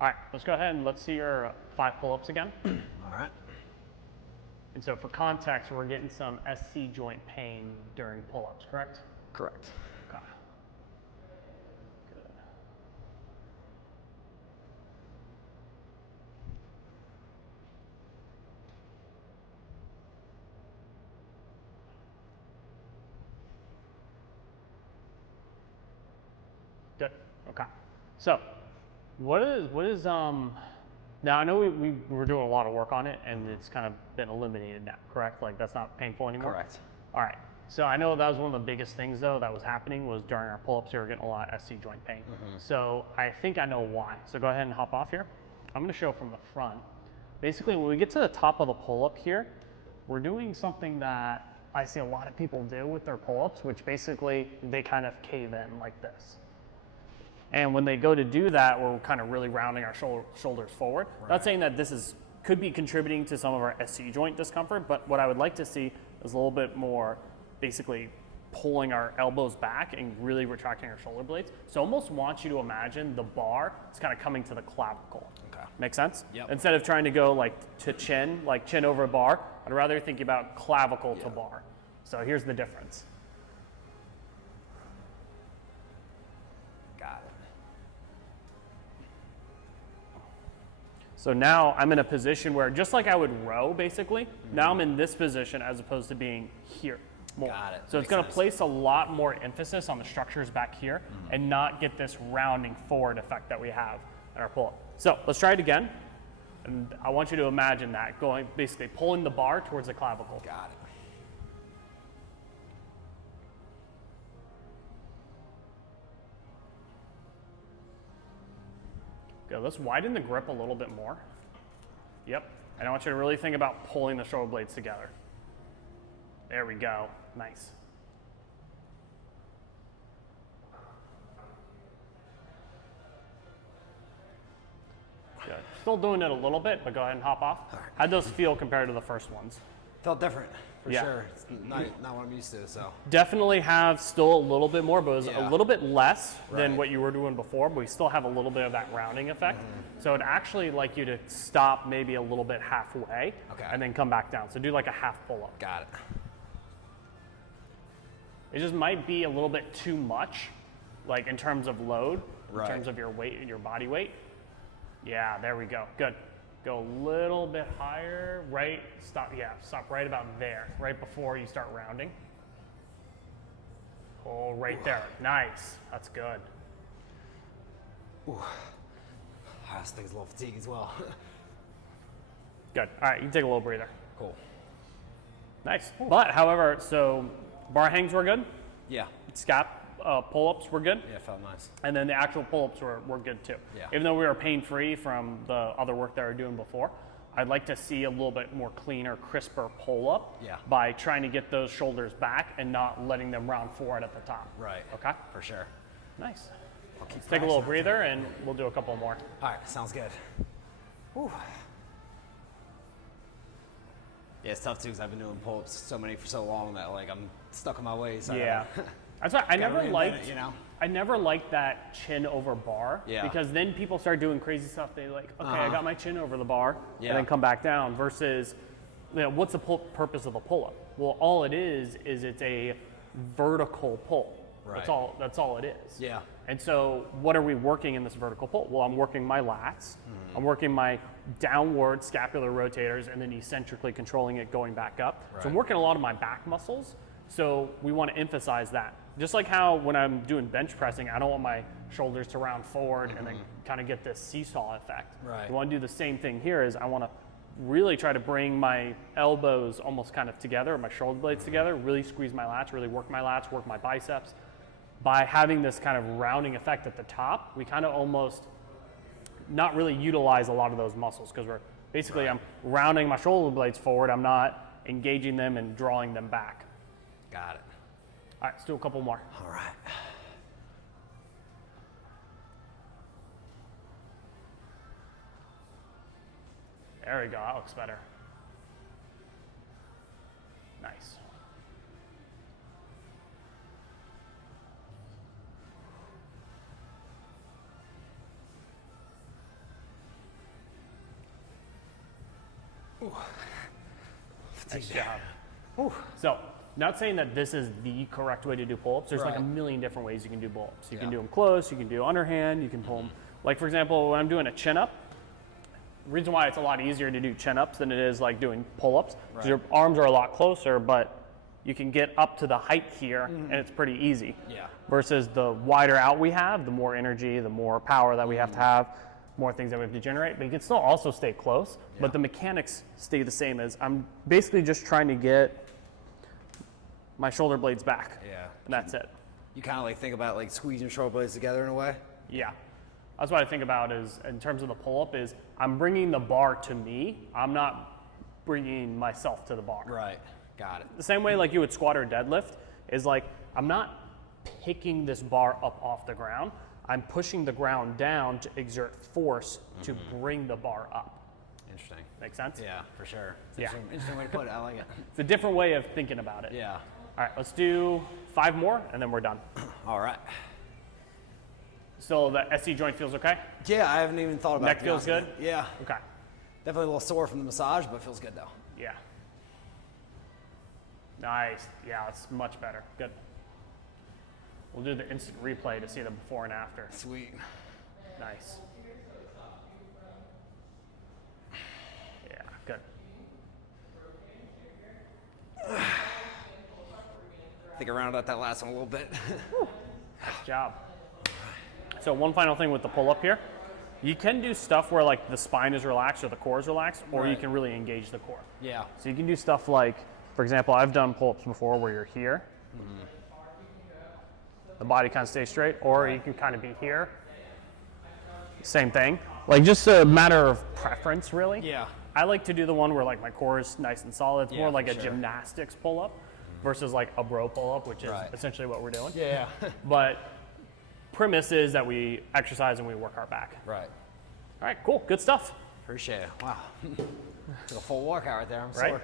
All right, let's go ahead and let's see your 5 pull-ups again. All right. And so for context, we're getting some SC joint pain during pull-ups, correct? Correct. Okay. Good. Good. Okay. So, what is now I know we were doing a lot of work on it and it's kind of been eliminated now, correct? Like that's not painful anymore? Correct. All right. So I know that was one of the biggest things though that was happening was during our pull-ups we were getting a lot of SC joint pain. So I think I know why. So go ahead and hop off here. I'm going to show from the front. Basically when we get to the top of the pull-up here, we're doing something that I see a lot of people do with their pull-ups, which basically they kind of cave in like this. And when they go to do that, we're kind of really rounding our shoulders forward. Right. Not saying that this could be contributing to some of our SC joint discomfort, but what I would like to see is a little bit more basically pulling our elbows back and really retracting our shoulder blades. So I almost want you to imagine the bar is kind of coming to the clavicle. Okay. Make sense? Yep. Instead of trying to go like to chin, like chin over bar, I'd rather think about clavicle to bar. So here's the difference. Got it. So now I'm in a position where, just like I would row, basically, now I'm in this position as opposed to being here more. Got it. So it's going to place a lot more emphasis on the structures back here and not get this rounding forward effect that we have in our pull-up. So let's try it again. And I want you to imagine that, going, basically pulling the bar towards the clavicle. Got it. Good. Let's widen the grip a little bit more. Yep. And I want you to really think about pulling the shoulder blades together. There we go. Nice. Good. Still doing it a little bit, but go ahead and hop off. All right. How'd those feel compared to the first ones? Felt different, for Yeah. sure. It's not what I'm used to, so. Definitely have still a little bit more, but it was a little bit less than Right. what you were doing before, but we still have a little bit of that rounding effect. So I'd actually like you to stop maybe a little bit halfway and then come back down. So do like a half pull-up. Got it. It just might be a little bit too much, like in terms of load, in terms of your weight, your body weight. Yeah, there we go. Good. Go a little bit higher, right, stop, stop right about there, right before you start rounding. Pull right there. Nice. That's good. Ooh. This thing's a little fatigued as well. Good. All right, you can take a little breather. Cool. Nice. But, however, so bar hangs were good. Yeah. Scap pull-ups were good. Yeah, felt nice. And then the actual pull-ups were good too. Yeah. Even though we were pain-free from the other work that we were doing before, I'd like to see a little bit more cleaner, crisper pull-up by trying to get those shoulders back and not letting them round forward at the top. Right. Okay? For sure. Nice. I'll keep Let's take a little breather and we'll do a couple more. All right, sounds good. Whew. Yeah, it's tough too because I've been doing pull-ups for so long that like I'm stuck in my ways. So That's why I never liked, it, you know? I never liked that chin over bar because then people start doing crazy stuff. They like, okay, I got my chin over the bar and then come back down versus, you know, what's the purpose of a pull-up? Well, all it is it's a vertical pull. Right. That's all it is. Yeah. And so what are we working in this vertical pull? Well, I'm working my lats, I'm working my downward scapular rotators, and then eccentrically controlling it going back up. Right. So I'm working a lot of my back muscles. So we want to emphasize that. Just like how when I'm doing bench pressing, I don't want my shoulders to round forward and then kind of get this seesaw effect. Right. We want to do the same thing here is I want to really try to bring my elbows almost kind of together, my shoulder blades together, really squeeze my lats, really work my lats, work my biceps. By having this kind of rounding effect at the top, we kind of almost not really utilize a lot of those muscles because we're basically I'm rounding my shoulder blades forward. I'm not engaging them and drawing them back. Got it. All right, let's do a couple more. All right. There we go, that looks better. Nice. Nice job. So, not saying that this is the correct way to do pull-ups. There's like a million different ways you can do pull-ups. You can do them close, you can do underhand, you can pull them. Like for example, when I'm doing a chin-up, the reason why it's a lot easier to do chin-ups than it is like doing pull-ups, because your arms are a lot closer, but you can get up to the height here and it's pretty easy. Versus the wider out we have, the more energy, the more power that we have to have, more things that we have to generate, but you can still also stay close, but the mechanics stay the same. As I'm basically just trying to get my shoulder blades back. And that's it. You kind of like think about like squeezing your shoulder blades together in a way? Yeah. That's what I think about is, in terms of the pull-up, is I'm bringing the bar to me. I'm not bringing myself to the bar. Right. Got it. The same way like you would squat or deadlift is like, I'm not picking this bar up off the ground. I'm pushing the ground down to exert force to bring the bar up. Interesting. Make sense? Yeah, for sure. Interesting way to put it. I like it. It's a different way of thinking about it. Yeah. All right, let's do 5 more and then we're done. All right. So the SC joint feels okay? Yeah, I haven't even thought about it. Neck feels good? Yeah. Okay. Definitely a little sore from the massage, but feels good though. Yeah. Nice. Yeah, it's much better. Good. We'll do the instant replay to see the before and after. Sweet. Nice. Yeah, good. I think I rounded out that last one a little bit. Nice job. So one final thing with the pull-up here. You can do stuff where like the spine is relaxed or the core is relaxed, or you can really engage the core. Yeah. So you can do stuff like, for example, I've done pull-ups before where you're here. The body kind of stays straight, or you can kind of be here. Same thing. Like just a matter of preference, really. Yeah. I like to do the one where like my core is nice and solid. It's more like a sure. gymnastics pull-up versus like a bro pull-up, which is essentially what we're doing. Yeah. But premise is that we exercise and we work our back. Right. All right, cool, good stuff. Appreciate it. Wow. Took a full workout right there. I'm Right? sore.